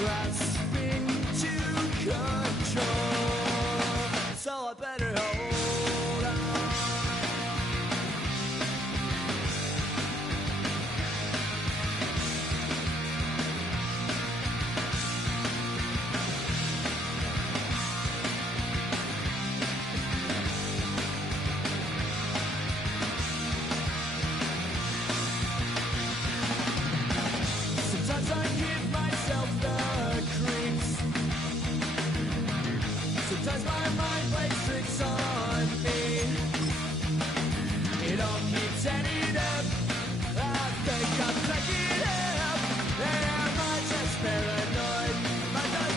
grasping to control, so I better hold on. Sometimes I give myself the creeps. Sometimes my mind plays tricks on me. It all keeps adding up. I think I'm cracking up. Am I just paranoid? My God.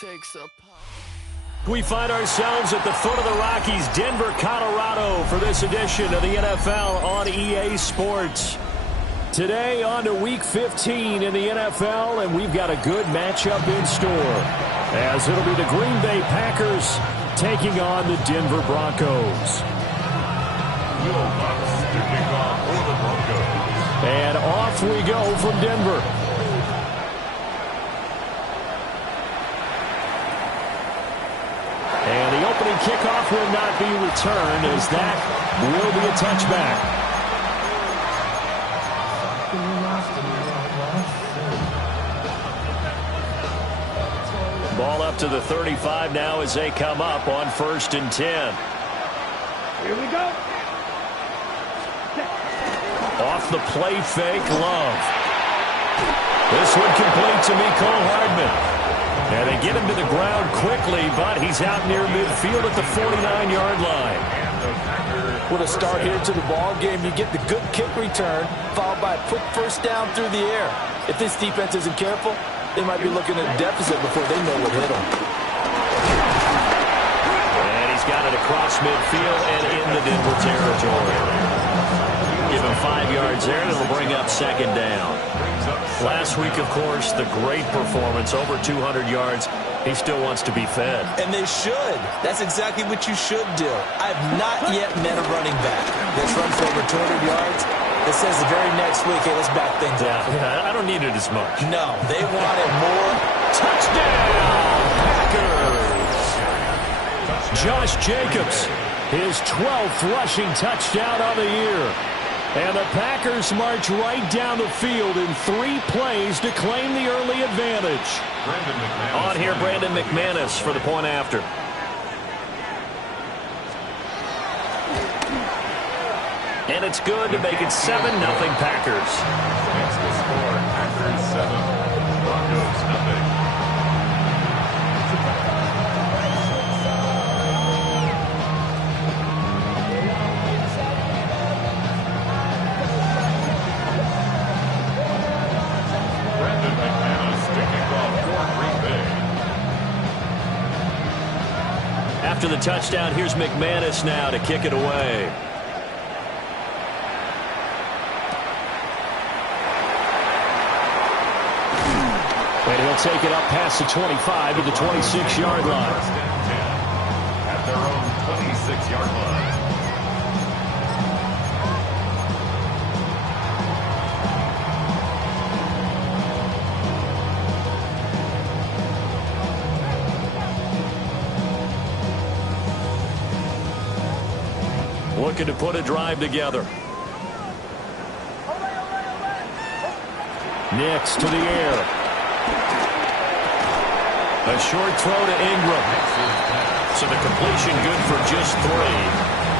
Takes a We find ourselves at the foot of the Rockies, Denver, Colorado, for this edition of the NFL on EA Sports. Today on to Week 15 in the NFL, and we've got a good matchup in store, as it'll be the Green Bay Packers taking on the Denver Broncos. And off we go from Denver. And the opening kickoff will not be returned, as that will be a touchback. Ball up to the 35 now as they come up on 1st and 10. Here we go. Off the play fake, Love. This one complete to Mecole Hardman. And they get him to the ground quickly, but he's out near midfield at the 49-yard line. With a start here to the ball game, you get the good kick return, followed by a quick first down through the air. If this defense isn't careful, they might be looking at a deficit before they know what hit them. And he's got it across midfield and into Denver territory. Give him 5 yards there, and it'll bring up 2nd down. Last week, of course, the great performance, over 200 yards. He still wants to be fed. And they should. That's exactly what you should do. I've not yet met a running back that's run for over 200 yards that says the very next week, hey, let's back things up. Yeah, I don't need it as much. No, they want it more. Touchdown, Packers! Josh Jacobs, his 12th rushing touchdown of the year. And the Packers march right down the field in 3 plays to claim the early advantage. On here, Brandon McManus for the point after. And it's good to make it 7-0 Packers. Makes the score Packers 7, Broncos 0. After the touchdown, here's McManus now to kick it away. And he'll take it up past the 25 to the 26-yard line. At their own 26-yard line. Looking to put a drive together. Nix to the air. A short throw to Ingram. So the completion good for just 3.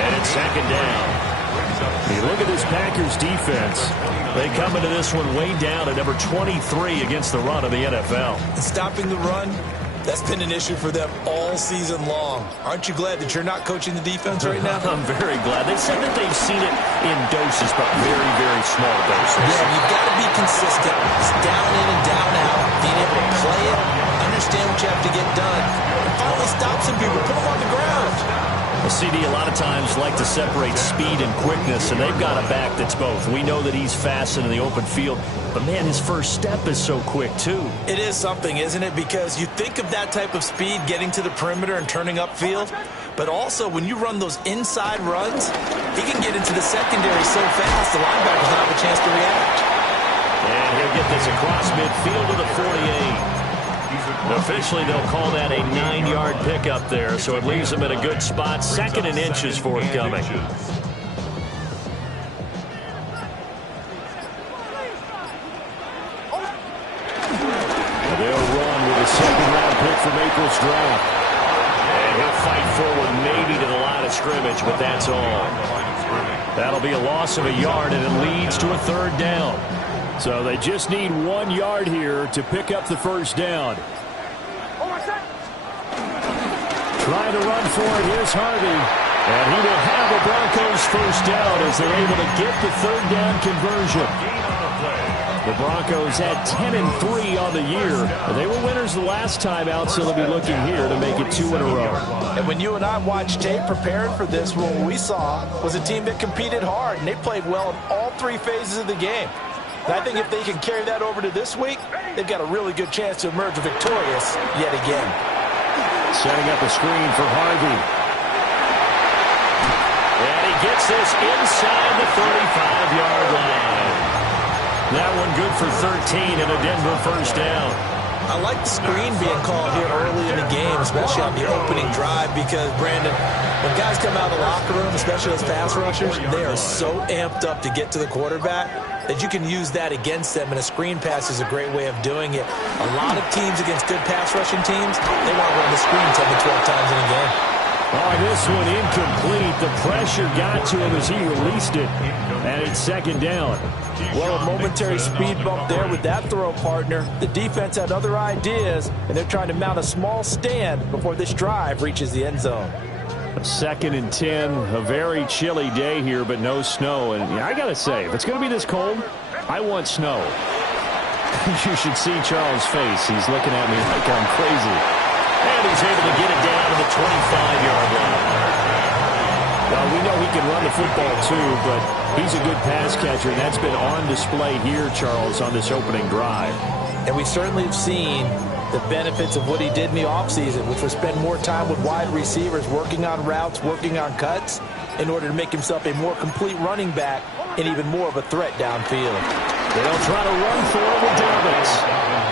And it's second down. You look at this Packers defense. They come into this one way down at number 23 against the run of the NFL. Stopping the run, that's been an issue for them all season long. Aren't you glad that you're not coaching the defense right now? I'm very glad. They said that they've seen it in doses, but very, very small doses. Yeah, you've got to be consistent. It's down in and down out. Being able to play it, understand what you have to get done, and finally stop some people, put them on the ground. Well, CD, a lot of times like to separate speed and quickness, and they've got a back that's both. We know that he's fast in the open field, but, man, his first step is so quick, too. It is something, isn't it? Because you think of that type of speed getting to the perimeter and turning upfield, but also when you run those inside runs, he can get into the secondary so fast the linebackers don't have a chance to react. And he'll get this across midfield to the 48. Officially, they'll call that a 9-yard pickup there, so it leaves them in a good spot. 2nd and inches forthcoming. They'll run with a 2nd-round pick from April's draft. And he'll fight forward maybe to the line of scrimmage, but that's all. That'll be a loss of a yard, and it leads to a 3rd down. So they just need 1 yard here to pick up the first down. Trying to run for it. Here's Harvey. And he will have the Broncos first down as they're able to get the 3rd down conversion. The Broncos had 10-3 on the year. They were winners the last time out, so they'll be looking here to make it 2 in a row. And when you and I watched tape preparing for this, what we saw was a team that competed hard, and they played well in all 3 phases of the game. And I think if they can carry that over to this week, they've got a really good chance to emerge victorious yet again. Setting up a screen for Harvey. And he gets this inside the 35-yard line. That one good for 13 and a Denver first down. I like the screen being called here early in the game, especially on the opening drive, because, Brandon, when guys come out of the locker room, especially as pass rushers, they are so amped up to get to the quarterback that you can use that against them, and a screen pass is a great way of doing it. A lot of teams against good pass rushing teams, they want to run the screen 10 to 12 times in a game. Oh, this one incomplete. The pressure got to him as he released it, and it's 2nd down. Well, a momentary speed bump there with that throw, partner. The defense had other ideas, and they're trying to mount a small stand before this drive reaches the end zone. 2nd and 10, a very chilly day here, but no snow. And I got to say, if it's going to be this cold, I want snow. You should see Charles' face. He's looking at me like I'm crazy. And he's able to get it down to the 25-yard line. Well, we know he can run the football too, but he's a good pass catcher, and that's been on display here, Charles, on this opening drive. And we certainly have seen the benefits of what he did in the offseason, which was spend more time with wide receivers, working on routes, working on cuts, in order to make himself a more complete running back and even more of a threat downfield. They'll try to run for it with Dobbins.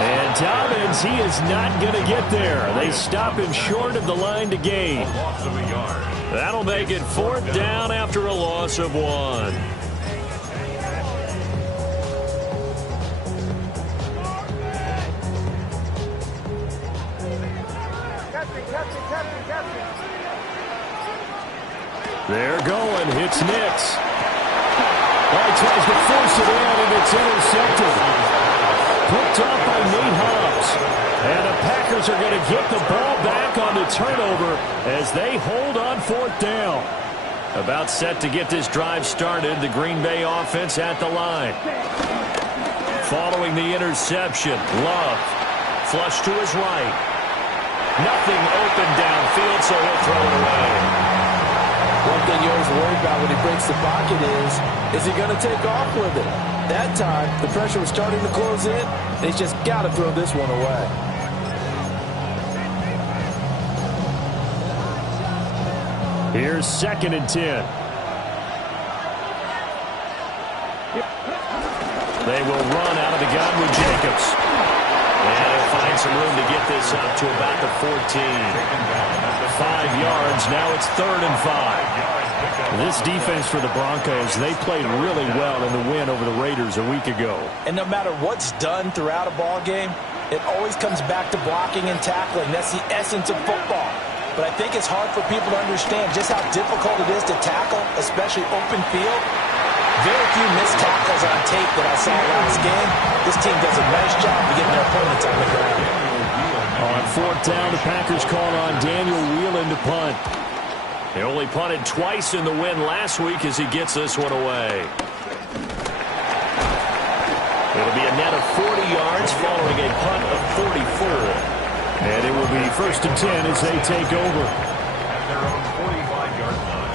And Dobbins, he is not going to get there. They stop him short of the line to gain. That'll make it 4th down after a loss of 1. They're going. It's Nix. He tries to force it in, and it's intercepted. Picked off by Nate Hobbs. And the Packers are going to get the ball back on the turnover as they hold on 4th down. About set to get this drive started. The Green Bay offense at the line. Following the interception, Love. Flush to his right. Nothing open downfield, so he'll throw it away. One thing you always worry about when he breaks the pocket is he going to take off with it? That time, the pressure was starting to close in, and he's just got to throw this one away. Here's 2nd and 10. They will run out of the gun with Jacobs. And he'll find some room to get this up to about the 14. 5 yards. Now it's 3rd and 5. This defense for the Broncos, they played really well in the win over the Raiders a week ago. And no matter what's done throughout a ball game, it always comes back to blocking and tackling. That's the essence of football. but I think it's hard for people to understand just how difficult it is to tackle, especially open field. Very few missed tackles on tape that I saw last game. This team does a nice job of getting their opponents on the ground. On fourth down, the Packers call on Daniel Whelan to punt. He only punted twice in the win last week as he gets this one away. It'll be a net of 40 yards following a punt of 44. And it will be 1st and 10 as they take over. At their own 45-yard line.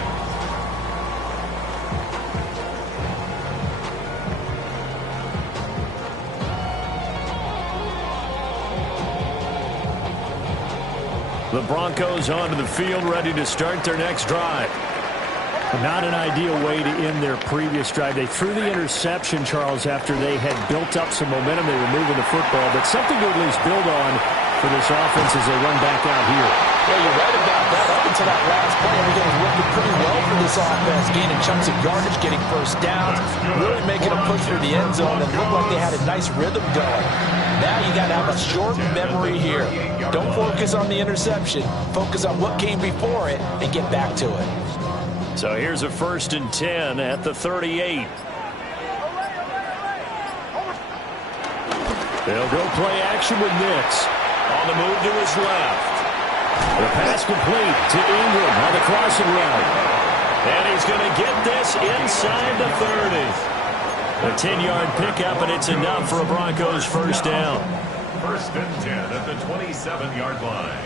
The Broncos onto the field, ready to start their next drive. Not an ideal way to end their previous drive. They threw the interception, Charles, after they had built up some momentum. They were moving the football, but something to at least build on for this offense as they run back out here. Yeah, you're right about that. Up until that last play, everything was working pretty well for this offense. Gaining chunks of yardage, getting first downs, really making a push for the end zone, and looked like they had a nice rhythm going. Now you got to have a short memory here. Don't focus on the interception. Focus on what came before it and get back to it. So here's a 1st and 10 at the 38. They'll go play action with Nix. On the move to his left. The pass complete to Ingram on the crossing route. And he's going to get this inside the 30. A 10-yard pickup, and it's enough for a Broncos first down. 1st and 10 at the 27-yard line.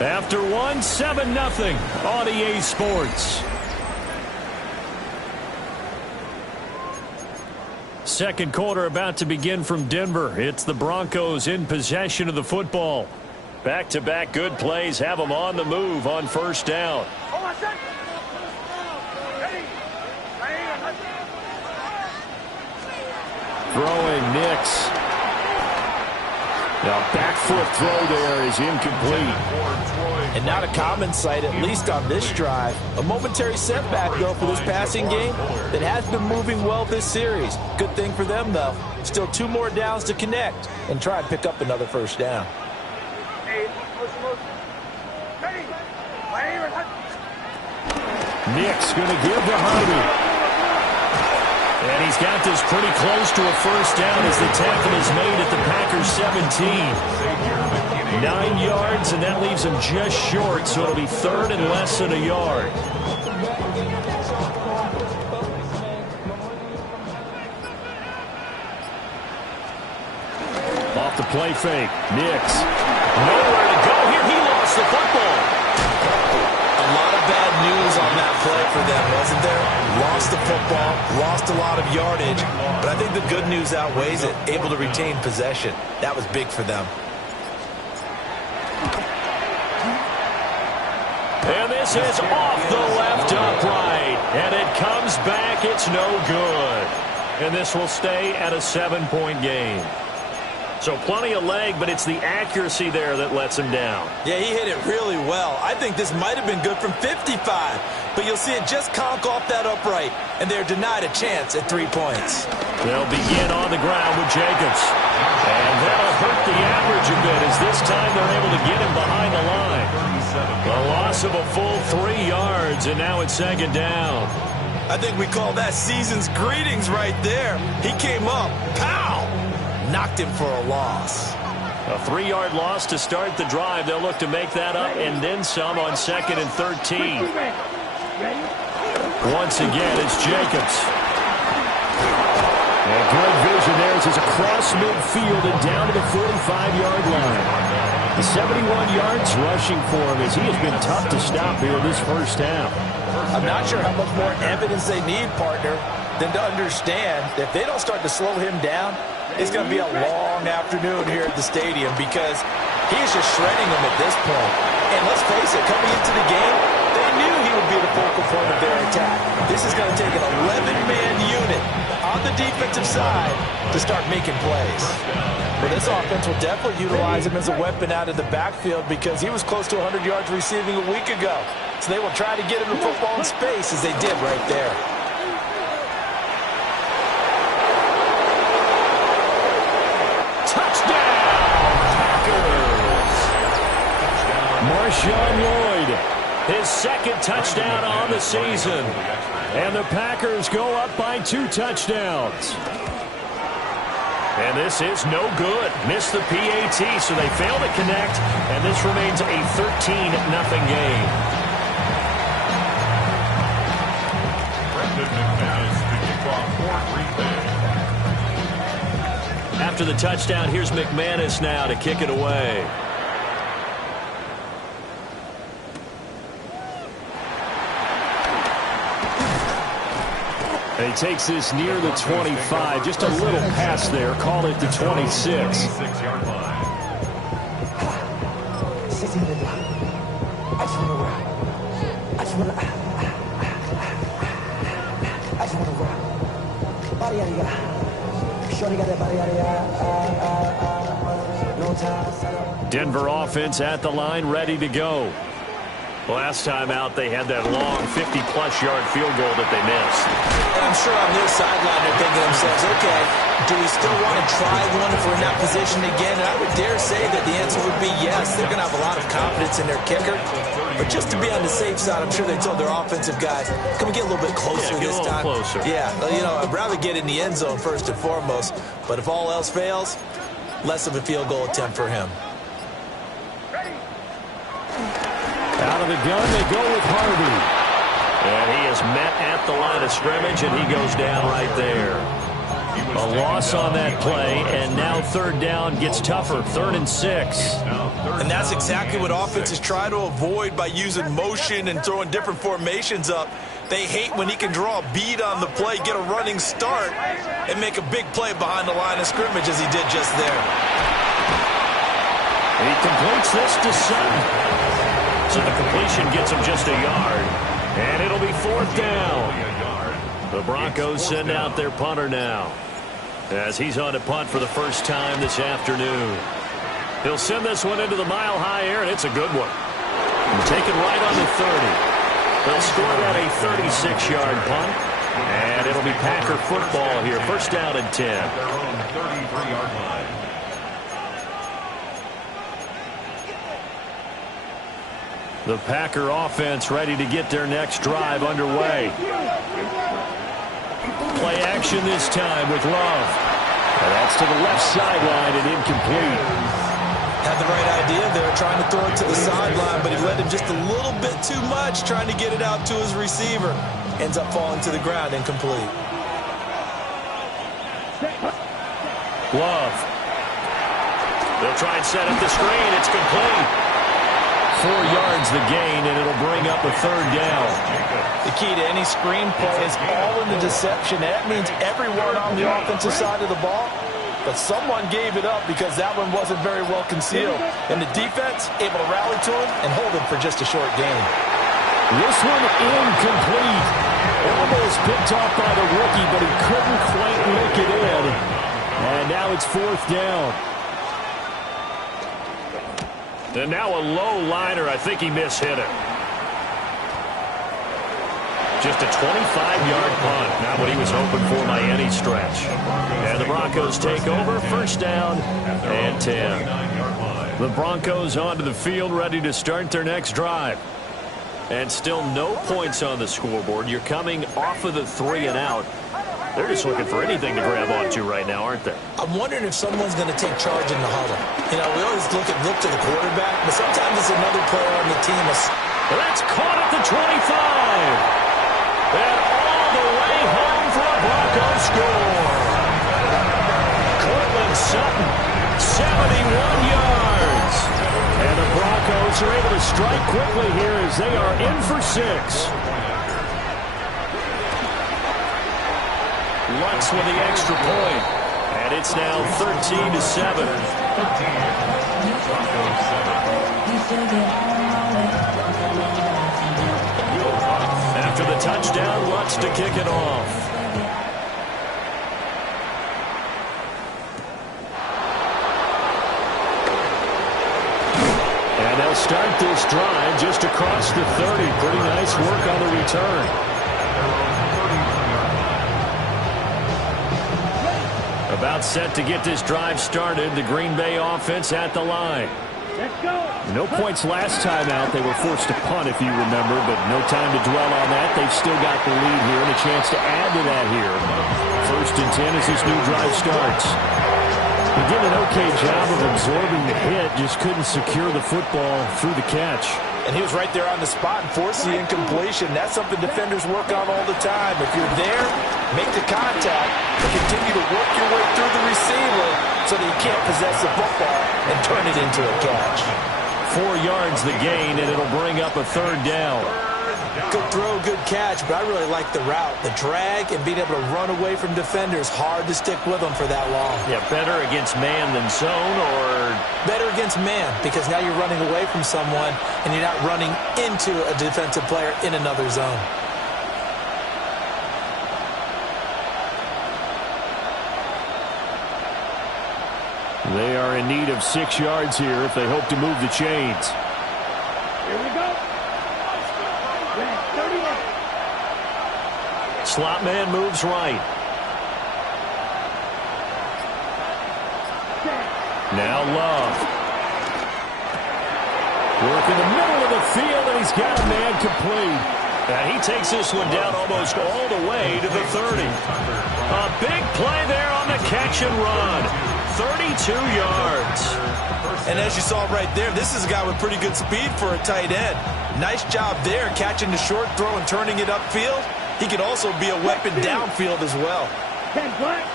After one, 7-0 on EA Sports. Second quarter about to begin from Denver. It's the Broncos in possession of the football. Back-to-back good plays have them on the move on first down. Throwing Nix. Now back foot throw there is incomplete. And not a common sight, at least on this drive. A momentary setback, though, for this passing game that has been moving well this series. Good thing for them, though. Still 2 more downs to connect and try and pick up another first down. Nix going to give to Harvey. And he's got this pretty close to a first down as the tackle is made at the Packers 17. 9 yards, and that leaves him just short, so it'll be 3rd and less than a yard. Off the play fake. Nix. Nowhere to go here. He lost the football. A lot of bad news on that play for them, wasn't there? Lost the football, lost a lot of yardage, but I think the good news outweighs it. Able to retain possession. That was big for them. And this is off the left upright. And it comes back. It's no good. And this will stay at a 7-point game. So plenty of leg, but it's the accuracy there that lets him down. Yeah, he hit it really well. I think this might have been good from 55, but you'll see it just conk off that upright, and they're denied a chance at 3 points. They'll begin on the ground with Jacobs. And that'll hurt the average a bit as this time they're able to get him behind the line. The loss of a full 3 yards, and now it's 2nd down. I think we call that season's greetings right there. He came up, pow! Knocked him for a loss. A 3-yard loss to start the drive. They'll look to make that up and then some on 2nd and 13. Once again, it's Jacobs. And good vision there as he's across midfield and down to the 45-yard line. The 71 yards rushing for him as he has been tough to stop here in this first half. I'm not sure how much more evidence they need, partner, than to understand that if they don't start to slow him down, it's going to be a long afternoon here at the stadium because he's just shredding them at this point. And let's face it, coming into the game, they knew he would be the focal point of their attack. This is going to take an 11-man unit on the defensive side to start making plays. Well, this offense will definitely utilize him as a weapon out of the backfield because he was close to 100 yards receiving a week ago. So they will try to get him the football in space as they did right there. Marshawn Lloyd, his second touchdown on the season. And the Packers go up by 2 touchdowns. And this is no good. Missed the PAT, so they fail to connect, and this remains a 13-0 game. Brendan McManus to kick off for Green Bay. After the touchdown, here's McManus now to kick it away. And he takes this near the 25. Just a little pass there. Call it the 26. 26-yard line. Denver offense at the line, ready to go. Last time out, they had that long 50-plus yard field goal that they missed. And I'm sure on their sideline they're thinking to themselves, okay, do we still want to try one if we're in that position again? And I would dare say that the answer would be yes. They're going to have a lot of confidence in their kicker. But just to be on the safe side, I'm sure they told their offensive guys, can we get a little bit closer this time? Closer. Yeah, you know, I'd rather get in the end zone first and foremost. But if all else fails, less of a field goal attempt for him. Out of the gun, they go with Harvey. And he is met at the line of scrimmage, and he goes down right there. A loss on that play, and now third down gets tougher, 3rd and 6. And that's exactly what offenses try to avoid by using motion and throwing different formations up. They hate when he can draw a bead on the play, get a running start, and make a big play behind the line of scrimmage as he did just there. He completes this to Sutton. So the completion gets him just a yard. And it'll be 4th down. The Broncos send out their punter now, as he's on to punt for the first time this afternoon. He'll send this one into the mile-high air, and it's a good one. Taken right on the 30. They'll score that a 36-yard punt, and it'll be Packer football here. First down and 10. Their own 33-yard line. The Packer offense ready to get their next drive underway. Play action this time with Love. And that's to the left sideline and incomplete. Had the right idea there, trying to throw it to the sideline, but he led him just a little bit too much, trying to get it out to his receiver. Ends up falling to the ground, incomplete. Love. They'll try and set up the screen. It's complete. 4 yards the gain, and it'll bring up a 3rd down. The key to any screen play is all in the deception. That means everyone on the offensive side of the ball, but someone gave it up because that one wasn't very well concealed. And the defense able to rally to him and hold him for just a short gain. This one incomplete. Almost picked off by the rookie, but he couldn't quite make it in. And now it's 4th down. And now a low liner. I think he mishit it. Just a 25-yard punt. Not what he was hoping for by any stretch. And the Broncos take over. First down and 10. The Broncos onto the field, ready to start their next drive. And still no points on the scoreboard. You're coming off of the 3 and out. They're just looking for anything to grab onto right now, aren't they? I'm wondering if someone's going to take charge in the huddle. You know, we always look to the quarterback, but sometimes it's another player on the team. Well, that's caught at the 25. And all the way home for a Broncos score. Cortland Sutton, 71 yards. And the Broncos are able to strike quickly here as they are in for 6. Lutz with the extra point. And it's now 13-7. After the touchdown, Lutz to kick it off. And they'll start this drive just across the 30. Pretty nice work on the return. About set to get this drive started. The Green Bay offense at the line. Let's go. No points last time out. They were forced to punt, if you remember, but no time to dwell on that. They've still got the lead here and a chance to add to that here. 1st and 10 as this new drive starts. He did an okay job of absorbing the hit, just couldn't secure the football through the catch. And he was right there on the spot and forced the incompletion. That's something defenders work on all the time. If you're there, make the contact, but continue to work your way through the receiver so that you can't possess the football and turn it into a catch. 4 yards the gain, and it'll bring up a 3rd down. Good throw, good catch, but I really like the route. The drag and being able to run away from defenders, hard to stick with them for that long. Yeah, better against man than zone, or better against man, because now you're running away from someone and you're not running into a defensive player in another zone. They are in need of 6 yards here if they hope to move the chains. Here we go. Red 38. Slot man moves right. Now Love. Work in the middle of the field, and he's got a man complete. And he takes this one down almost all the way to the 30. A big play there on the catch and run. 32 yards. And as you saw right there, this is a guy with pretty good speed for a tight end. Nice job there, catching the short throw and turning it upfield. He could also be a weapon downfield as well. 10 black.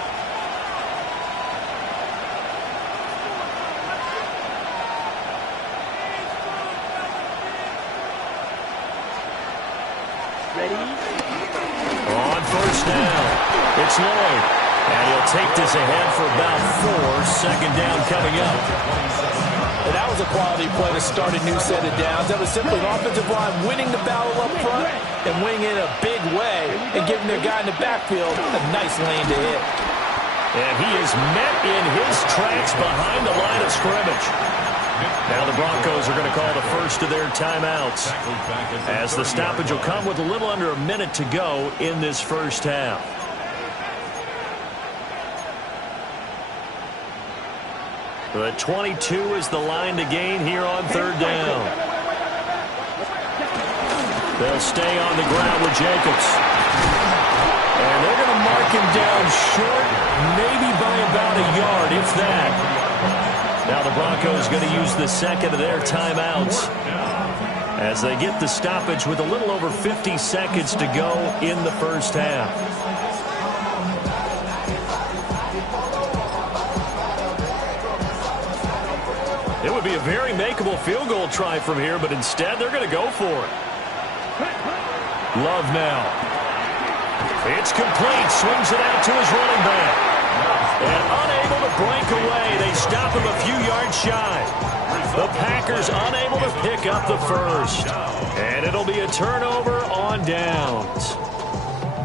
Ready? On 1st down, it's Lloyd. And he'll take this ahead for about 4. 2nd down coming up. And that was a quality play to start a new set of downs. That was simply an offensive line winning the battle up front and winning in a big way and giving their guy in the backfield a nice lane to hit. And he is met in his tracks behind the line of scrimmage. Now the Broncos are going to call the first of their timeouts, as the stoppage will come with a little under a minute to go in this first half. The 22 is the line to gain here on 3rd down. They'll stay on the ground with Jacobs. And they're going to mark him down short, maybe by about a yard, if that. Now the Broncos going to use the 2nd of their timeouts as they get the stoppage with a little over 50 seconds to go in the first half. It would be a very makeable field goal try from here, but instead they're going to go for it. Love now. It's complete. Swings it out to his running back. And unable to break away. They stop him a few yards shy. The Packers unable to pick up the first. And it'll be a turnover on downs.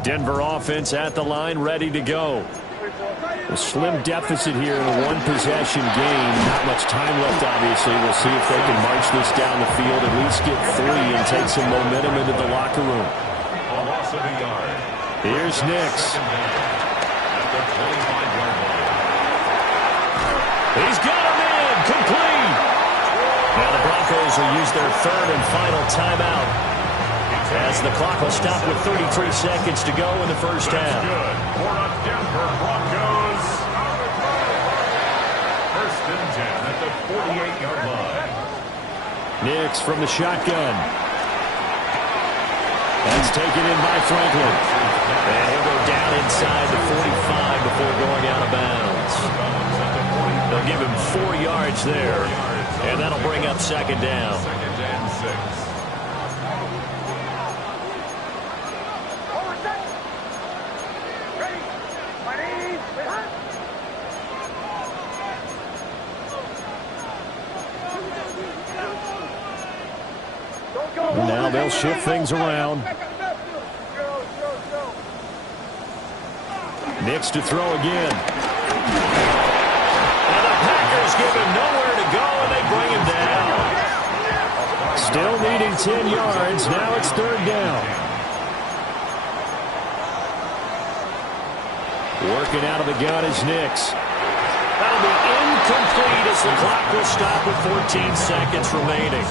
Denver offense at the line, ready to go. A slim deficit here in a one-possession game. Not much time left, obviously. We'll see if they can march this down the field, at least get 3 and take some momentum into the locker room. Here's Nix. He's got him in. Complete. Now the Broncos will use their 3rd and final timeout, as the clock will stop with 33 seconds to go in the first half. Good for the Denver Broncos. 1st and 10 at the 48-yard line. Nix from the shotgun. That's taken in by Franklin. And he'll go down inside the 45 before going out of bounds. They'll give him 4 yards there, and that'll bring up 2nd down. 2nd and 6. Now they'll shift things around. Nix to throw again. And the Packers give him nowhere to go, and they bring him down. Still needing 10 yards. Now it's 3rd down. Working out of the gun is Nix. That'll be incomplete as the clock will stop with 14 seconds remaining.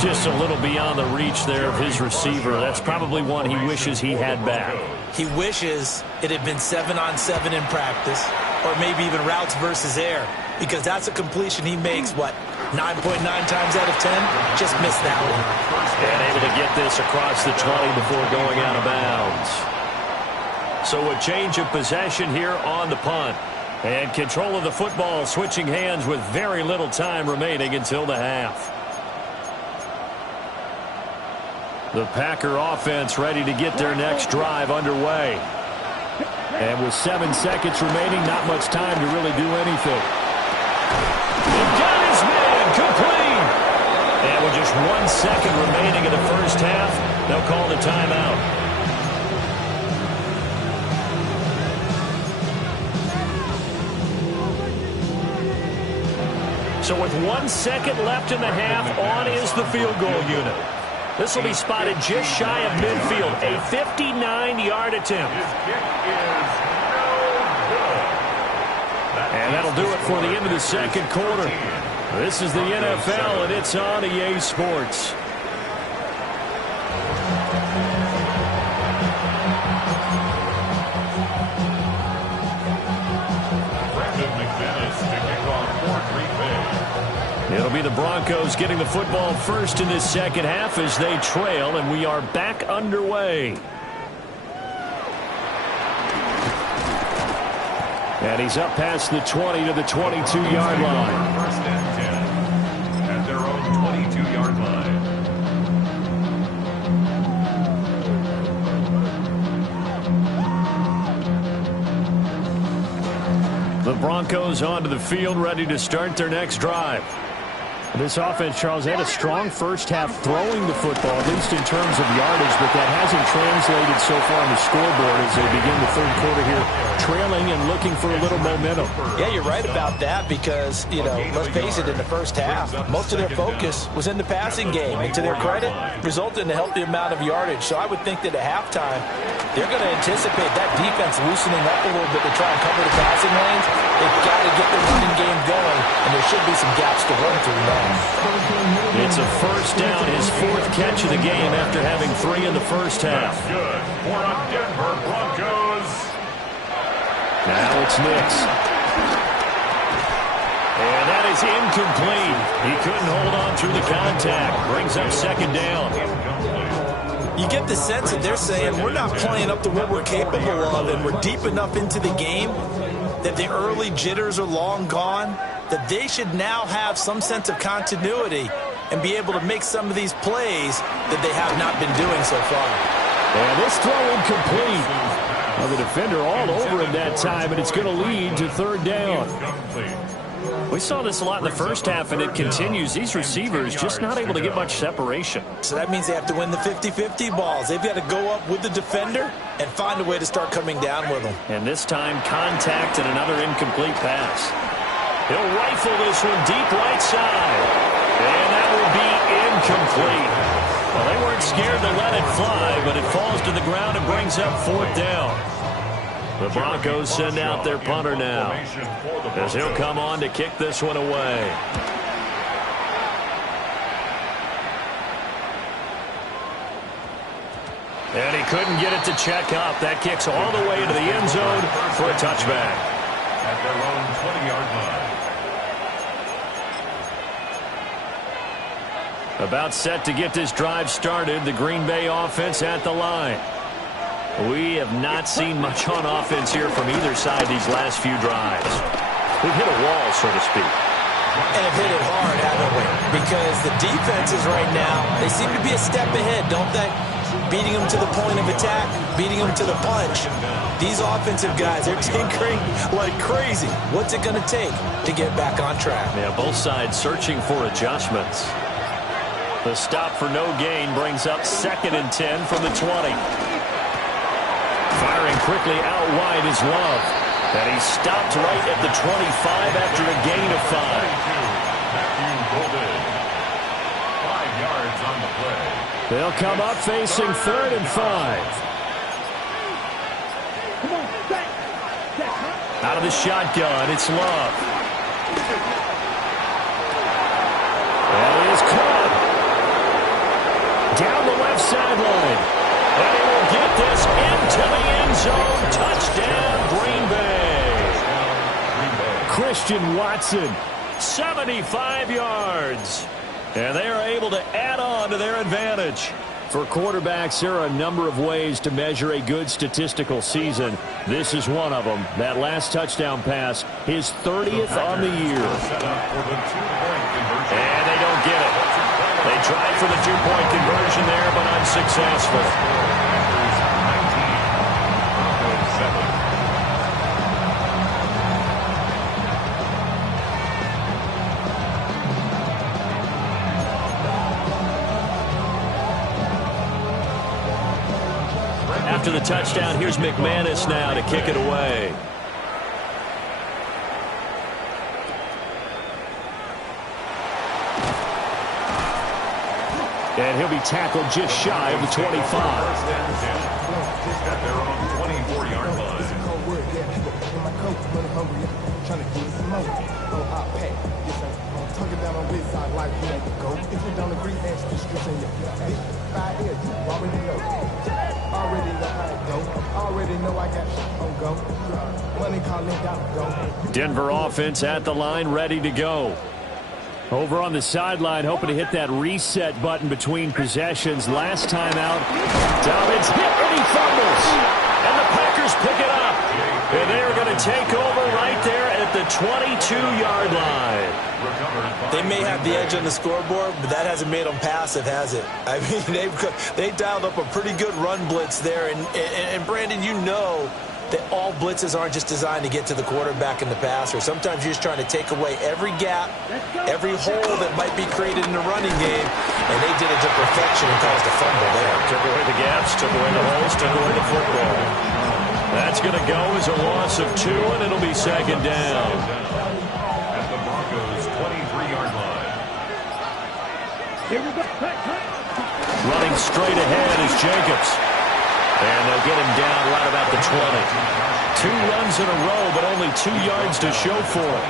Just a little beyond the reach there of his receiver. That's probably one he wishes he had back. He wishes it had been 7-on-7 in practice, or maybe even routes versus air, because that's a completion he makes, what, 9.9 times out of 10? Just missed that one. And able to get this across the 20 before going out of bounds. So a change of possession here on the punt. And control of the football switching hands with very little time remaining until the half. The Packer offense ready to get their next drive underway. And with 7 seconds remaining, not much time to really do anything. He got his man complete. And with just 1 second remaining in the first half, they'll call the timeout. So with 1 second left in the half, on is the field goal unit. This will be spotted just shy of midfield, a 59-yard attempt. And that'll do it for the end of the second quarter. This is the NFL, and it's on EA Sports. It'll be the Broncos getting the football first in this second half as they trail, and we are back underway. And he's up past the 20 to the 22-yard line. First and 10 at their own 22-yard line. The Broncos onto the field, ready to start their next drive. This offense, Charles, had a strong first half throwing the football, at least in terms of yardage, but that hasn't translated so far on the scoreboard as they begin the third quarter here, trailing and looking for a little momentum. Yeah, you're right about that because, let's face it, in the first half, most of their focus was in the passing game. And to their credit, resulted in a healthy amount of yardage. So I would think that at halftime, they're going to anticipate that defense loosening up a little bit to try and cover the passing lanes. They've got to get the running game going, and there should be some gaps to run through now. It's a first down, his fourth catch of the game after having 3 in the first half. That's good for the Denver Broncos. Now it's Nix. And that is incomplete. He couldn't hold on through the contact. Brings up second down. You get the sense that they're saying we're not playing up to what we're capable of, and we're deep enough into the game that the early jitters are long gone, that they should now have some sense of continuity and be able to make some of these plays that they have not been doing so far. And this throw incomplete. Well, the defender all over him that time, and it's going to lead to third down. We saw this a lot in the first half, and it continues. These receivers just not able to get much separation. So that means they have to win the 50-50 balls. They've got to go up with the defender and find a way to start coming down with them. And this time, contact and another incomplete pass. He'll rifle this one deep right side. And that will be incomplete. Well, they weren't scared to let it fly, but it falls to the ground and brings up fourth down. The Broncos send out their punter now, as he'll come on to kick this one away. And he couldn't get it to check up. That kicks all the way into the end zone for a touchback. At their own 20-yard line. About set to get this drive started, the Green Bay offense at the line. We have not seen much on offense here from either side these last few drives. We've hit a wall, so to speak. And have hit it hard, haven't we? Because the defenses right now, they seem to be a step ahead, don't they? Beating them to the point of attack, beating them to the punch. These offensive guys, they're tinkering like crazy. What's it going to take to get back on track? Yeah, both sides searching for adjustments. The stop for no gain brings up 2nd and 10 from the 20. Firing quickly out wide is Love. And he stopped right at the 25 after a gain of 5. Matthew 5 yards on the play. They'll come up facing 3rd and 5. Out of the shotgun, it's Love. And he is caught. Down the left sideline. And he will get this into the end zone. Touchdown, Green Bay. Christian Watson, 75 yards. And they are able to add on to their advantage. For quarterbacks, there are a number of ways to measure a good statistical season. This is one of them. That last touchdown pass, his 30th on the year. And they don't get it. They tried for the two-point conversion there, but unsuccessful. After the touchdown, here's McManus now to kick it away. And he'll be tackled just shy of the 25. At their own 24-yard line. Denver offense at the line, ready to go. Over on the sideline, hoping to hit that reset button between possessions. Last time out, Dobbins hit and he fumbles. And the Packers pick it up. And they are going to take over right there at the 22-yard line. They may have the edge on the scoreboard, but that hasn't made them passive, has it? I mean, they dialed up a pretty good run blitz there. And Brandon, you know that all blitzes aren't just designed to get to the quarterback and the passer. Sometimes you're just trying to take away every gap, every hole that might be created in the running game, and they did it to perfection and caused a fumble there. Took away the gaps, took away the holes, took away the football. That's going to go as a loss of 2, and it'll be second down. At the Broncos' 23-yard line. Here we go. Running straight ahead is Jacobs. And they'll get him down right about the 20. 2 runs in a row, but only 2 yards to show for it.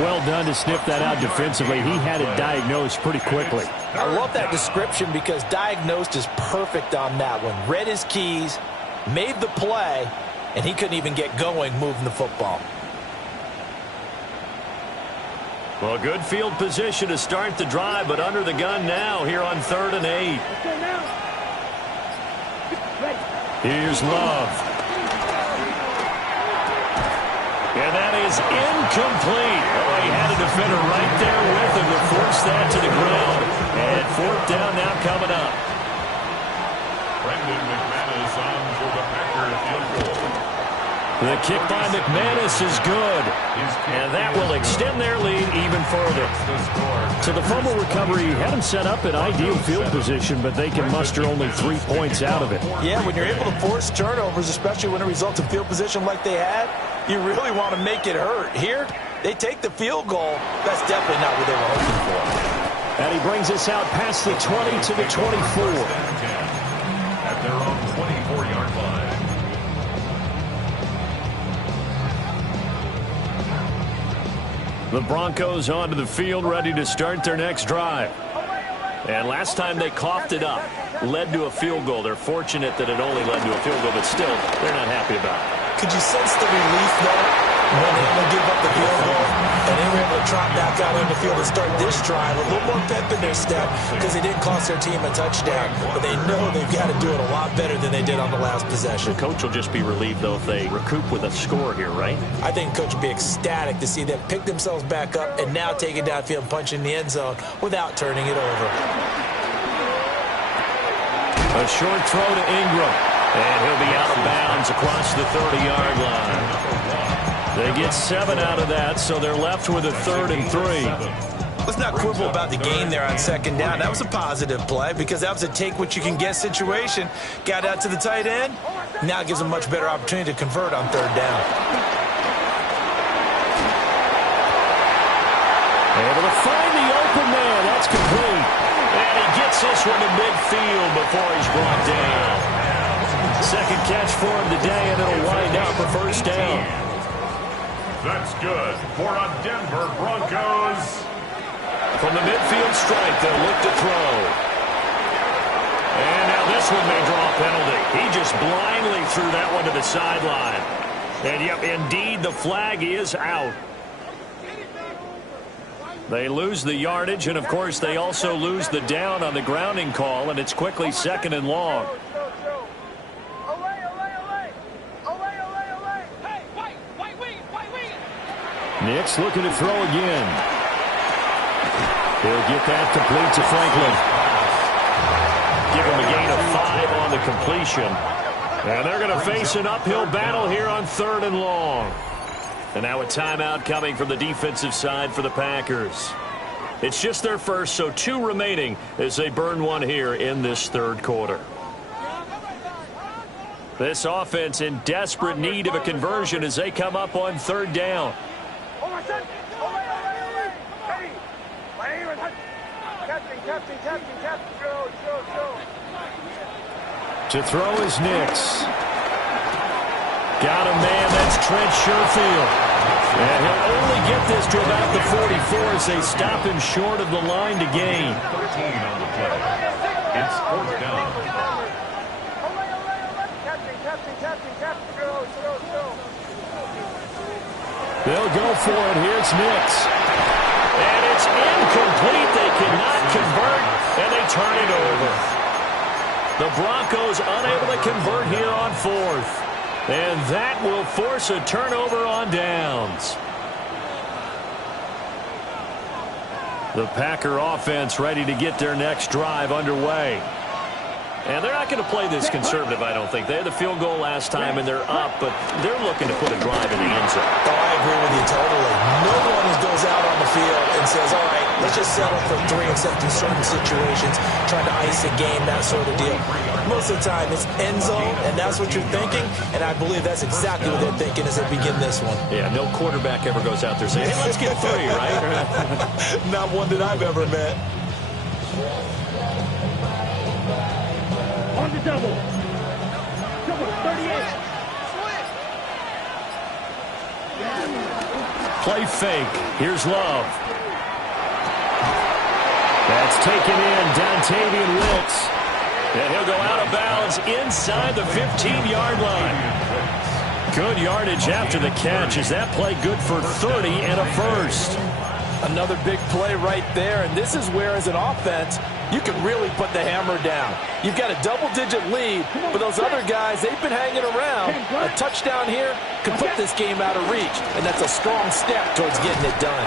Well done to sniff that out defensively. He had it diagnosed pretty quickly. I love that description because diagnosed is perfect on that one. Read his keys, made the play, and he couldn't even get going moving the football. Well, good field position to start the drive, but under the gun now here on 3rd and 8. Here's Love. And that is incomplete. Oh, he had a defender right there with him to force that to the ground. And 4th down now coming up. Brendan McManus on for the Packers field goal. The kick by McManus is good. And that will extend their lead even further. So the fumble recovery had them set up in ideal field position, but they can muster only 3 points out of it. Yeah, when you're able to force turnovers, especially when it results in field position like they had, you really want to make it hurt. Here, they take the field goal. That's definitely not what they were hoping for. And he brings us out past the 20 to the 24. At their own 24-yard line. The Broncos onto the field, ready to start their next drive. And last time they coughed it up, led to a field goal. They're fortunate that it only led to a field goal, but still, they're not happy about it. Could you sense the relief, though, when they were able to give up the field goal and they were able to trot back out on the field and start this drive? A little more pep in their step because they didn't cost their team a touchdown, but they know they've got to do it a lot better than they did on the last possession. The coach will just be relieved, though, if they recoup with a score here, right? I think coach will be ecstatic to see them pick themselves back up and now take it downfield and punch in the end zone without turning it over. A short throw to Ingram. And he'll be out of bounds across the 30-yard line. They get 7 out of that, so they're left with a 3rd and 3. Let's not quibble about the gain there on 2nd down. That was a positive play because that was a take-what-you-can-get situation. Got out to the tight end. Now it gives them a much better opportunity to convert on 3rd down. Able to find the open man. That's complete. And he gets this one to midfield before he's brought down. Second catch for him today, and it'll wind up a 1st down. That's good for a Denver Broncos. From the midfield stripe, they'll look to throw. And now this one may draw a penalty. He just blindly threw that one to the sideline. And, yep, indeed, the flag is out. They lose the yardage, and, of course, they also lose the down on the grounding call, and it's quickly 2nd and long. Nick's looking to throw again. He'll get that complete to Franklin. Give him a gain of 5 on the completion. And they're going to face an uphill battle here on 3rd and long. And now a timeout coming from the defensive side for the Packers. It's just their first, so 2 remaining as they burn one here in this 3rd quarter. This offense in desperate need of a conversion as they come up on 3rd down. To throw is Nix. Got a man, that's Trent Sherfield. And he'll only get this to about the 44 as they stop him short of the line to gain. 13 on the play. It's 4th down. They'll go for it. Here's Nix. And it's incomplete. They cannot convert, and they turn it over. The Broncos unable to convert here on 4th. And that will force a turnover on downs. The Packer offense ready to get their next drive underway. And they're not going to play this conservative, I don't think. They had the field goal last time, and they're up, but they're looking to put a drive in the end zone. Oh, I agree with you totally. No one goes out on the field and says, all right, let's just settle for 3 except in certain situations, trying to ice a game, that sort of deal. Most of the time, it's end zone, and that's what you're thinking, and I believe that's exactly what they're thinking as they begin this one. Yeah, no quarterback ever goes out there saying, hey, let's get 3, right? Not one that I've ever met. On the double. Double, 38. Play fake. Here's Love. That's taken in. Dontavian Wicks. And he'll go out of bounds inside the 15-yard line. Good yardage after the catch. Is that play good for 30 and a first? Another big play right there, and this is where, as an offense, you can really put the hammer down. You've got a double-digit lead, but those other guys, they've been hanging around. A touchdown here could put this game out of reach, and that's a strong step towards getting it done.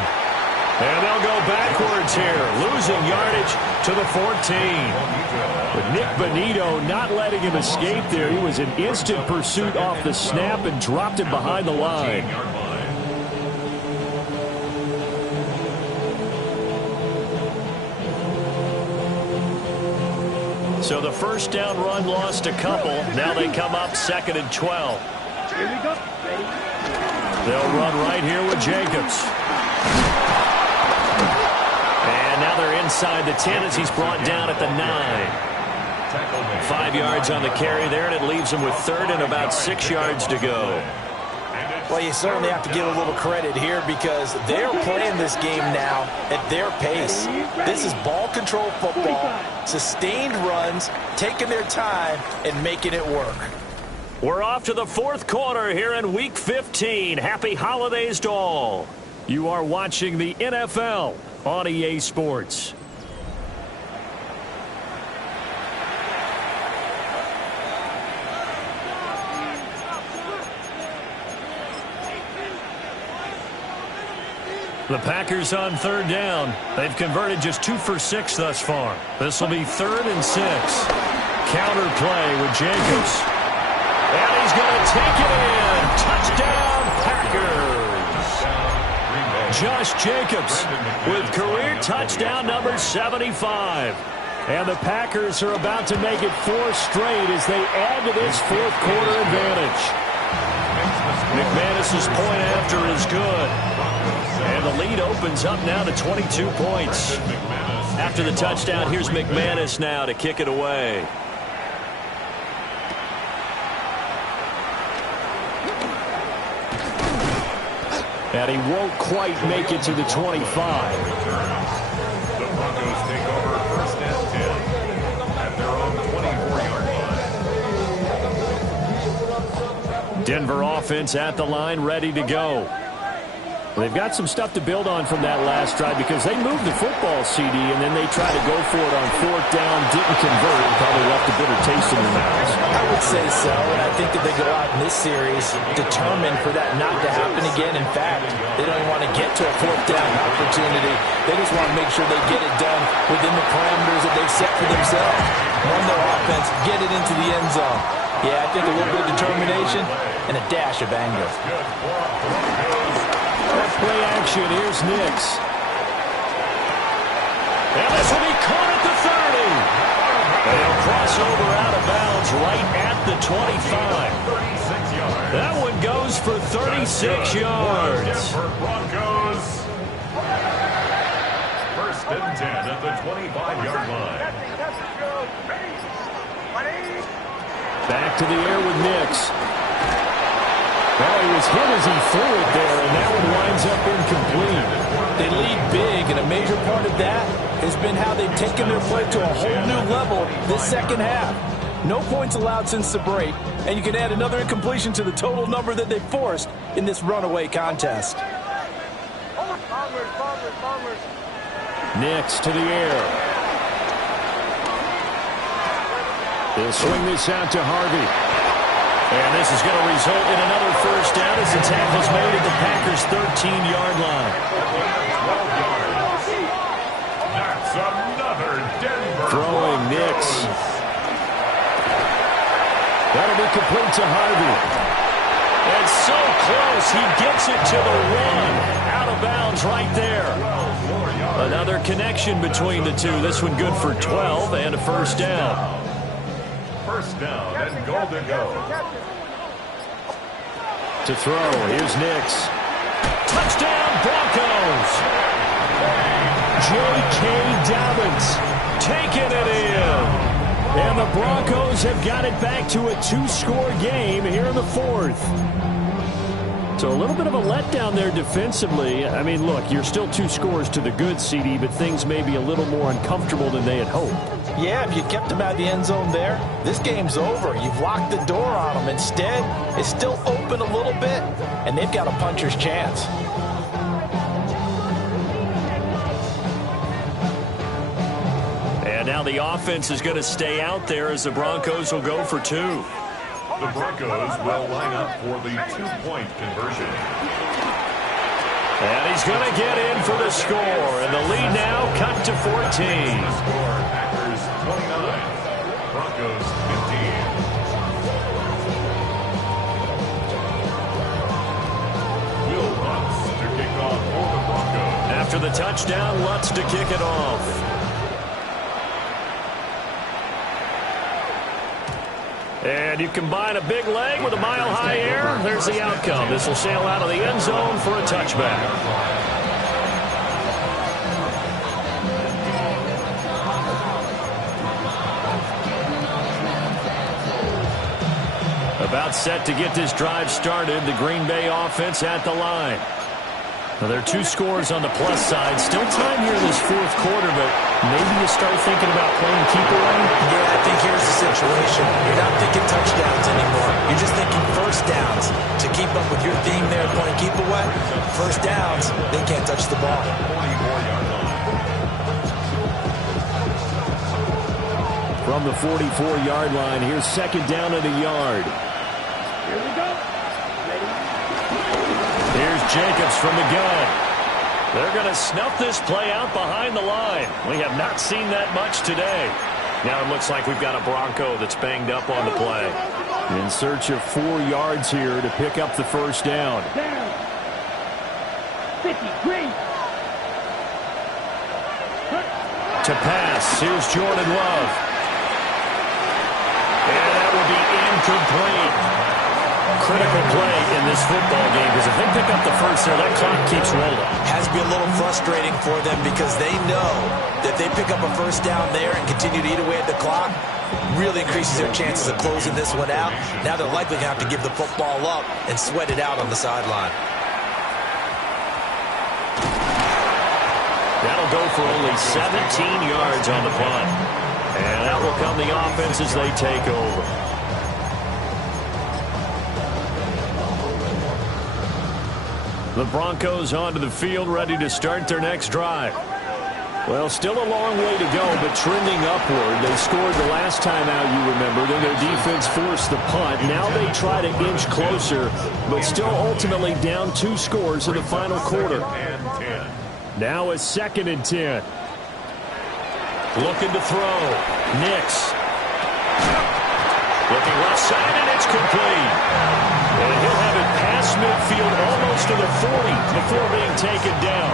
And they'll go backwards here, losing yardage to the 14. But Nick Bonito not letting him escape there. He was in instant pursuit off the snap and dropped him behind the line. So the first down run lost a couple. Now they come up 2nd and 12. Here we go. They'll run right here with Jacobs. And now they're inside the 10 as he's brought down at the 9. 5 yards on the carry there, and it leaves him with 3rd and about 6 yards to go. Well, you certainly have to give a little credit here because they're playing this game now at their pace. This is ball control football, sustained runs, taking their time, and making it work. We're off to the 4th quarter here in Week 15. Happy holidays to all. You are watching the NFL on EA Sports. The Packers on 3rd down. They've converted just 2 for 6 thus far. This will be 3rd and 6. Counter play with Jacobs. And he's going to take it in. Touchdown, Packers. Josh Jacobs with career touchdown number 75. And the Packers are about to make it 4 straight as they add to this 4th quarter advantage. McManus's point after is good. And the lead opens up now to 22 points. After the touchdown, here's McManus now to kick it away. And he won't quite make it to the 25. The Broncos take over 1st and 10 at their own 24-yard line. Denver offense at the line, ready to go. They've got some stuff to build on from that last drive because they moved the football, CD, and then they tried to go for it on 4th down, didn't convert, and probably left a bitter taste in their mouths. I would say so, and I think that they go out in this series determined for that not to happen again. In fact, they don't even want to get to a 4th down opportunity. They just want to make sure they get it done within the parameters that they've set for themselves. Run their offense, get it into the end zone. Yeah, I think a little bit of determination and a dash of anger. Play action. Here's Nix. And this will be caught at the 30. They'll cross over out of bounds right at the 25. That one goes for 36 yards. Denver Broncos. 1st and 10 at the 25-yard line. Back to the air with Nix. Well, he was hit as he threw it there, and that one winds up incomplete. They lead big, and a major part of that has been how they've taken their play to a whole new level this second half. No points allowed since the break, and you can add another incompletion to the total number that they forced in this runaway contest. Nix to the air. They'll swing this out to Harvey. And this is going to result in another 1st down as the tackle's made at the Packers' 13-yard line. 12 yards. That's another Denver. Throwing Nix. That'll be complete to Harvey. And so close, he gets it to the 1. Out of bounds right there. Another connection between the two. This one good for 12 and a 1st down. 1st down and goal to go. To throw, here's Nix. Touchdown, Broncos! J.K. Dobbins taking it in. And the Broncos have got it back to a 2-score game here in the 4th. So a little bit of a letdown there defensively. I mean, look, you're still 2 scores to the good, CD, but things may be a little more uncomfortable than they had hoped. Yeah, if you kept them out of the end zone there, this game's over. You've locked the door on them. Instead, it's still open a little bit, and they've got a puncher's chance. And now the offense is going to stay out there as the Broncos will go for 2. The Broncos will line up for the 2-point conversion. And he's going to get in for the score. And the lead now cut to 14. Score, Packers 29, Broncos 15. Will Lutz to kick off for the Broncos. After the touchdown, Lutz to kick it off. And you combine a big leg with a mile-high air, there's the outcome. This will sail out of the end zone for a touchback. About set to get this drive started, the Green Bay offense at the line. Now, there are 2 scores on the plus side. Still time here in this 4th quarter, but maybe you start thinking about playing keep away. Yeah, I think here's the situation. You're not thinking touchdowns anymore. You're just thinking 1st downs. To keep up with your theme there, playing keep away, 1st downs, they can't touch the ball. 44-yard line. From the 44-yard line, here's 2nd down and a yard. Here we go. Here's Jacobs from the gun. They're going to snuff this play out behind the line. We have not seen that much today. Now it looks like we've got a Bronco that's banged up on the play. In search of 4 yards here to pick up the 1st down. Down. 50, green. To pass, here's Jordan Love. And that will be incomplete. Critical play in this football game because if they pick up the 1st there, that clock keeps rolling. Has to be a little frustrating for them because they know that if they pick up a 1st down there and continue to eat away at the clock, really increases their chances of closing this one out. Now they're likely going to have to give the football up and sweat it out on the sideline. go for only 17 yards on the punt. And out will come the offense as they take over. The Broncos onto the field, ready to start their next drive. Well, still a long way to go, but trending upward. They scored the last time out, you remember. Then their defense forced the punt. Now they try to inch closer, but still ultimately down 2 scores in the final quarter. Now a 2nd and 10. Looking to throw. Nix. Looking left side, and it's complete. And he'll have it past midfield almost to the 40 before being taken down.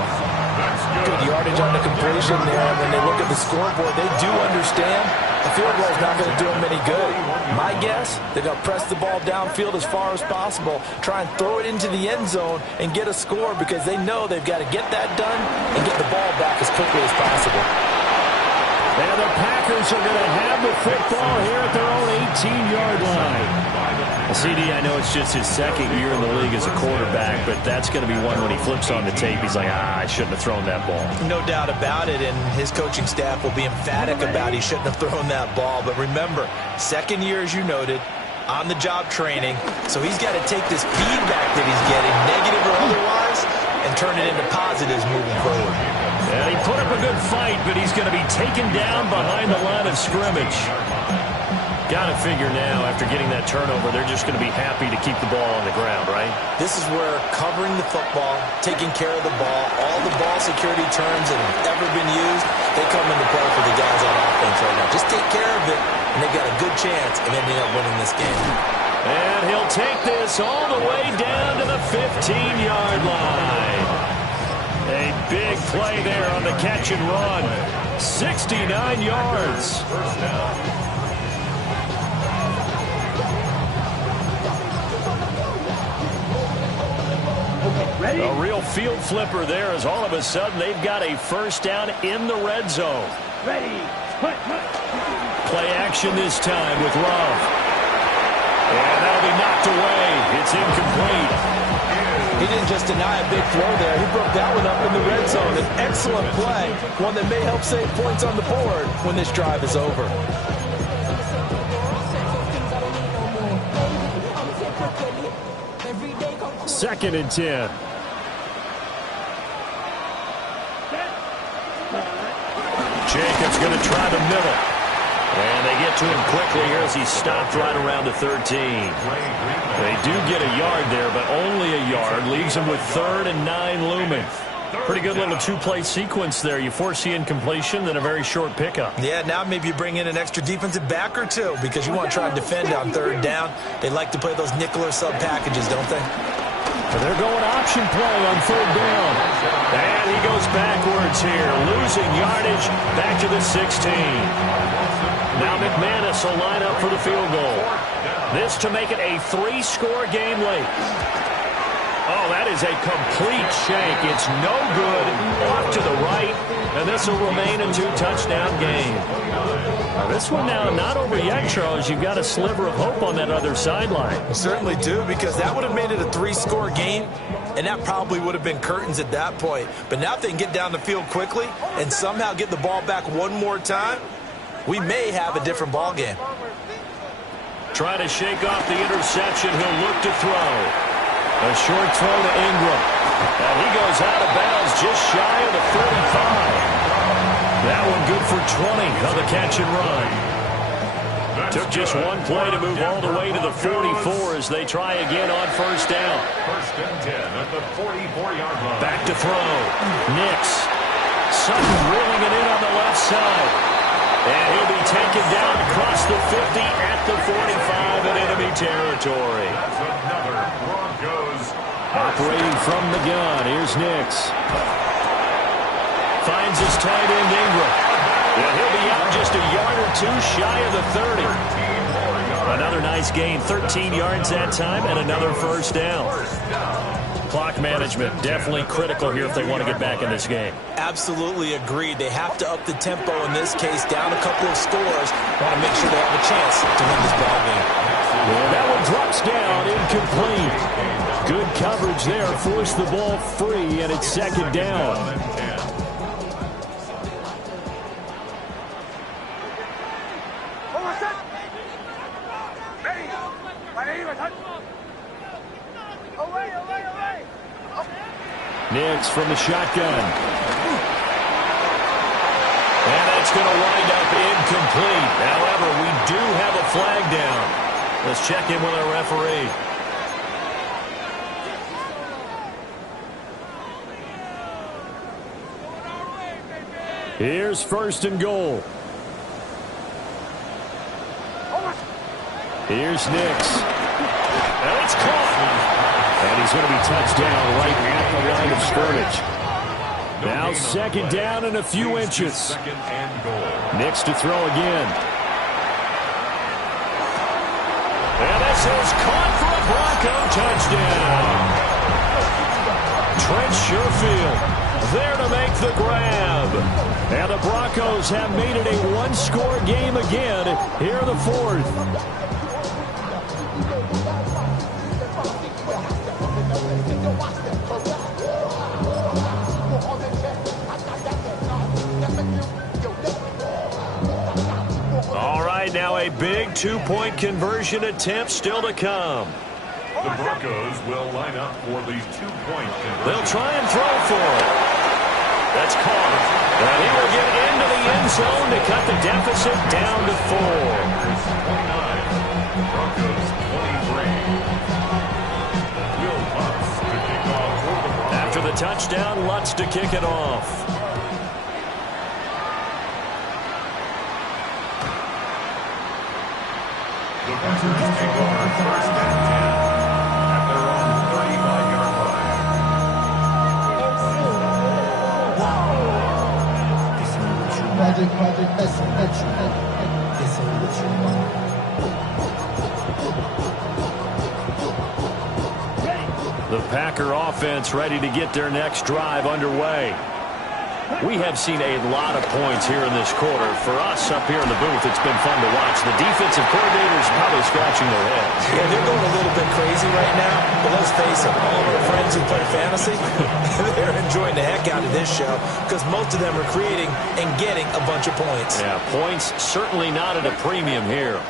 Good yardage on the completion there. When they look at the scoreboard, they do understand the field goal is not going to do them any good. My guess, they're going to press the ball downfield as far as possible, try and throw it into the end zone and get a score because they know they've got to get that done and get the ball back as quickly as possible. And the Packers are going to have the football here at their own 18-yard line. CD, I know it's just his 2nd year in the league as a quarterback, but that's going to be one when he flips on the tape. He's like, I shouldn't have thrown that ball. No doubt about it, and his coaching staff will be emphatic about he shouldn't have thrown that ball. But remember, 2nd year, as you noted, on-the-job training, so he's got to take this feedback that he's getting, negative or otherwise, and turn it into positives moving forward. Yeah, he put up a good fight, but he's going to be taken down behind the line of scrimmage. Got to figure now, after getting that turnover, they're just going to be happy to keep the ball on the ground, right? This is where covering the football, taking care of the ball, all the ball security terms that have ever been used, they come into play for the guys on offense right now. Just take care of it, and they've got a good chance of ending up winning this game. And he'll take this all the way down to the 15-yard line. A big play there on the catch and run. 69 yards. First down. Ready? A real field flipper there as all of a sudden they've got a first down in the red zone. Ready. Punt. Play action this time with Love. And that'll be knocked away. It's incomplete. He didn't just deny a big throw there. He broke that one up in the red zone. An excellent play, one that may help save points on the board when this drive is over. Second and 10. Jacobs going to try the middle. And they get to him quickly here as he stopped right around the 13. They do get a yard there, but only a yard. Leaves him with 3rd and 9 looming. Pretty good little 2-play sequence there. You force the incompletion, then a very short pickup. Yeah, now maybe you bring in an extra defensive back or two because you want to try and defend on 3rd down. They like to play those nickel or sub packages, don't they? They're going option play on 3rd down. And he goes backwards here, losing yardage back to the 16. Now McManus will line up for the field goal. This to make it a 3-score game late. Oh, that is a complete shank. It's no good. Off to the right. And this will remain a 2-touchdown game. This one now not over yet, Charles. You've got a sliver of hope on that other sideline. You certainly do, because that would have made it a 3-score game, and that probably would have been curtains at that point. But now if they can get down the field quickly and somehow get the ball back one more time, we may have a different ball game. Trying to shake off the interception. He'll look to throw. A short throw to Ingram. And he goes out of bounds just shy of the 45. That one good for 20 on the catch and run. Took just one play to move all the way to the 44 as they try again on 1st down. 1st and 10 at the 44-yard line. Back to throw. Nix. Sutton reeling it in on the left side. And he'll be taken down across the 50 at the 45 in enemy territory. That's another Broncos. Operating from the gun. Here's Nix. Finds his tight end Ingram. And he'll be out just a yard or 2 shy of the 30. Another nice gain. 13 yards that time and another 1st down. Clock management definitely critical here if they want to get back in this game. Absolutely agreed. They have to up the tempo in this case, down a couple of scores. Want to make sure they have a chance to win this ball game. And that one drops down, incomplete. Good coverage there, forced the ball free, and it's 2nd down. Nix from the shotgun. And that's going to wind up incomplete. However, we do have a flag down. Let's check in with our referee. Here's first and goal. Here's Nix. And it's caught. And he's going to be touched down right at the line of scrimmage. Now second down and a few inches. Nix to throw again. And this is caught for a Bronco touchdown. Trent Sherfield there to make the grab. And the Broncos have made it a one-score game again here in the fourth. All right, now a big two-point conversion attempt still to come. The Broncos will line up for the two-point conversion. They'll try and throw for it. That's caught. And he will get into the end zone to cut the deficit down to 4. 29, Broncos 23. Will Lutz to kick off for the Broncos. After the touchdown, Lutz to kick it off. The Packers take over first and 10 at their own 35-yard line. The Packer offense ready to get their next drive underway. We have seen a lot of points here in this quarter. For us up here in the booth, it's been fun to watch. The defensive coordinators probably scratching their heads. Yeah, they're going a little bit crazy right now. But let's face it, all of our friends who play fantasy, they're enjoying the heck out of this show because most of them are creating and getting a bunch of points. Yeah, points certainly not at a premium here.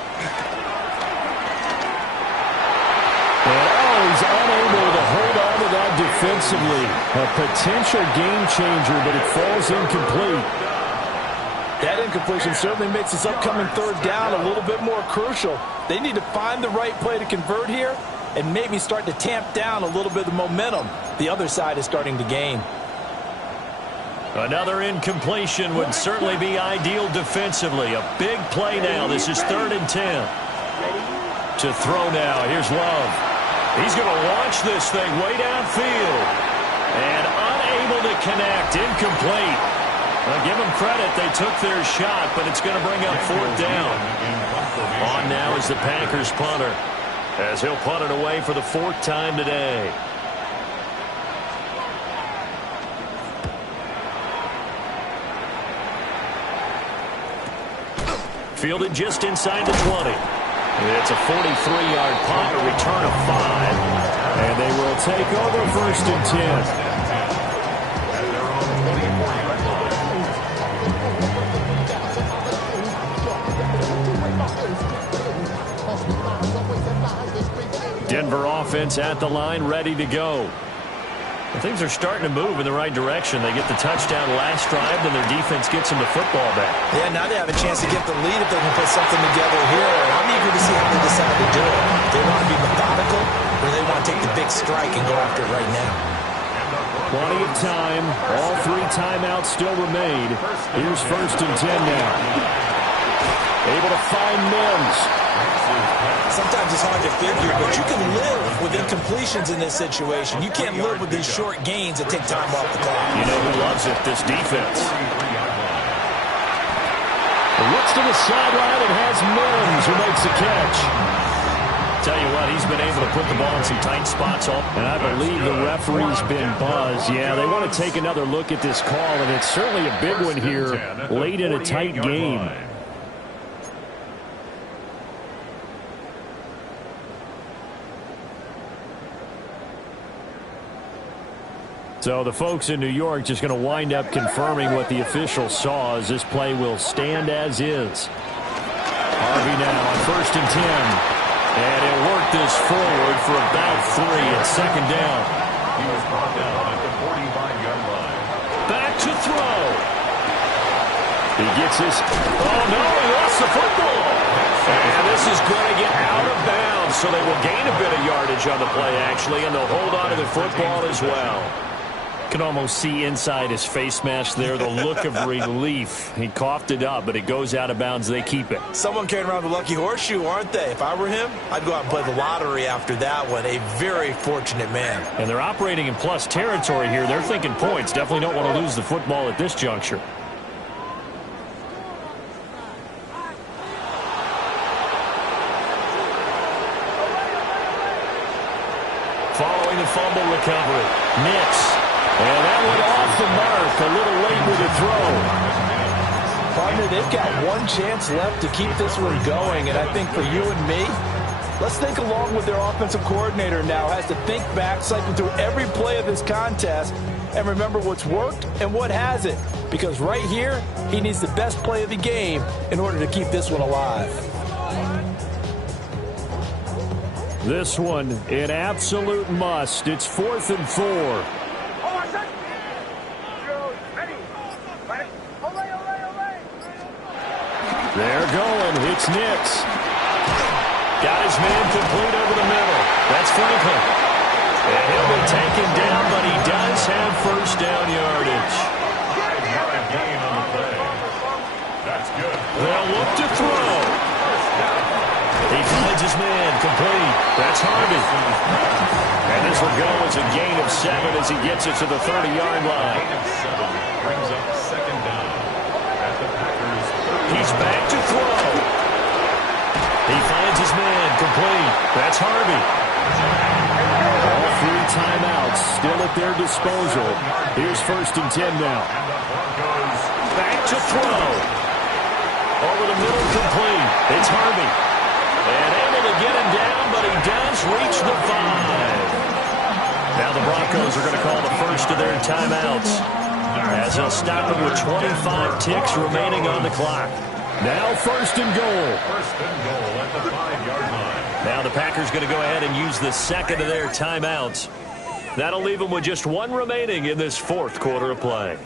And he's unable to hold on to that defensively. A potential game changer, but it falls incomplete. That incompletion certainly makes this upcoming third down a little bit more crucial. They need to find the right play to convert here and maybe start to tamp down a little bit of momentum the other side is starting to gain. Another incompletion would certainly be ideal defensively. A big play now. This is 3rd and 10. To throw now. Here's Love. He's going to launch this thing way downfield. And unable to connect. Incomplete. Well, give them credit. They took their shot, but it's going to bring up 4th down. On now is the Packers punter, as he'll punt it away for the 4th time today. Fielded just inside the 20. It's a 43-yard punt, a return of 5. And they will take over 1st and 10. Denver offense at the line, ready to go. Things are starting to move in the right direction. They get the touchdown last drive, then their defense gets them the football back. Yeah, now they have a chance to get the lead if they can put something together here. I'm eager to see how they decide to do it. They want to be methodical, or they want to take the big strike and go after it right now. Plenty of time. All 3 timeouts still remain. Here's 1st and 10 now. Able to find Mims. Sometimes it's hard to figure, but you can live with incompletions in this situation. You can't live with these short gains that take time off the clock. You know who loves it? This defense. Looks to the sideline and has Mims who makes the catch. Tell you what, he's been able to put the ball in some tight spots. And I believe the referee's been buzzed. Yeah, they want to take another look at this call, and it's certainly a big one here late in a tight game. So the folks in New York just going to wind up confirming what the official saw, as this play will stand as is. Harvey now on 1st and 10. And he'll work this forward for about 3 at 2nd down. He was brought down at the 45. He gets this. Oh, no, he lost the football. And this is going to get out of bounds, so they will gain a bit of yardage on the play, actually, and they'll hold on to the football as well. You can almost see inside his face mask there the look of relief. He coughed it up, but it goes out of bounds. They keep it. Someone carrying around the lucky horseshoe, aren't they? If I were him, I'd go out and play the lottery after that one. A very fortunate man. And they're operating in plus territory here. They're thinking points. Definitely don't want to lose the football at this juncture. Following the fumble recovery, Nix. And that went off the mark, a little late with the throw. Partner, they've got one chance left to keep this one going, and I think for you and me, let's think along with their offensive coordinator now. Has to think back, cycle through every play of this contest, and remember what's worked and what hasn't. Because right here, he needs the best play of the game in order to keep this one alive. This one, an absolute must. It's 4th and 4. They're going. It's Nix. Got his man complete over the middle. That's Franklin. And he'll be taken down, but he does have first down yardage. Gain on the play. That's good. They'll look to throw. He finds his man complete. That's Harvey. And this will go as a gain of 7 as he gets it to the 30-yard line. Brings up second down at the Packers. He's back to throw. He finds his man complete. That's Harvey. All 3 timeouts still at their disposal. Here's 1st and 10 now. Back to throw. Over the middle complete. It's Harvey. And able to get him down, but he does reach the 5. Now the Broncos are going to call the first of their timeouts, as they'll stop him with 25 ticks remaining on the clock. Now 1st and goal. 1st and goal at the 5-yard line. Now the Packers going to go ahead and use the second of their timeouts. That'll leave them with just 1 remaining in this 4th quarter of play.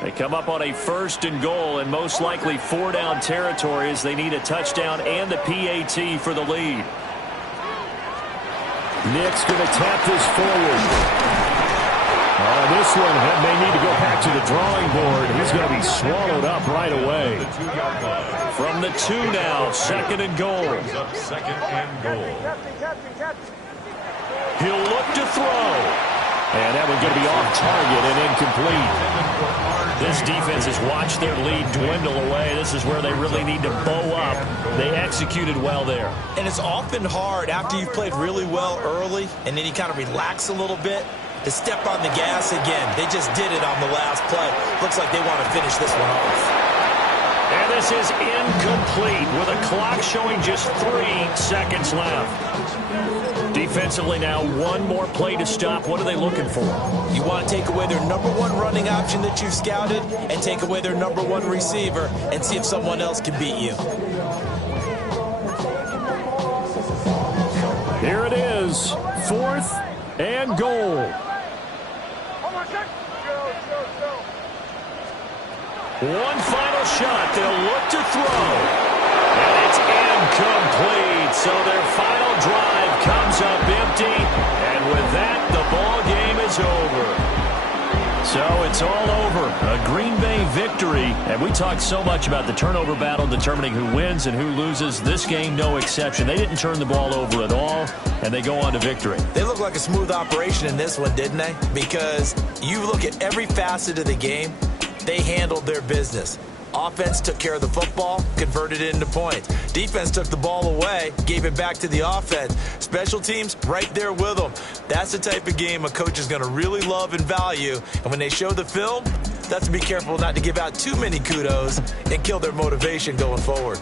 They come up on a 1st and goal and most likely 4-down territory as they need a touchdown and a PAT for the lead. Nick's going to tap this forward. This one may need to go back to the drawing board. He's going to be swallowed up right away. From the 2 now, 2nd and goal. Second and goal. He'll look to throw. And that one's going to be off target and incomplete. This defense has watched their lead dwindle away. This is where they really need to bow up. They executed well there. And it's often hard after you've played really well early and then you kind of relax a little bit to step on the gas again. They just did it on the last play. Looks like they want to finish this one off. And this is incomplete with a clock showing just 3 seconds left. Defensively now, 1 more play to stop. What are they looking for? You want to take away their #1 running option that you've scouted and take away their #1 receiver and see if someone else can beat you. Here it is, 4th and goal. One final shot. They'll look to throw. And it's incomplete. So their final drive comes up empty. And with that, the ball game is over. So it's all over. A Green Bay victory. And we talked so much about the turnover battle determining who wins and who loses. This game, no exception. They didn't turn the ball over at all, and they go on to victory. They look like a smooth operation in this one, didn't they? Because you look at every facet of the game, they handled their business. Offense took care of the football, converted it into points. Defense took the ball away, gave it back to the offense. Special teams, right there with them. That's the type of game a coach is going to really love and value. And when they show the film, that's to be careful not to give out too many kudos and kill their motivation going forward.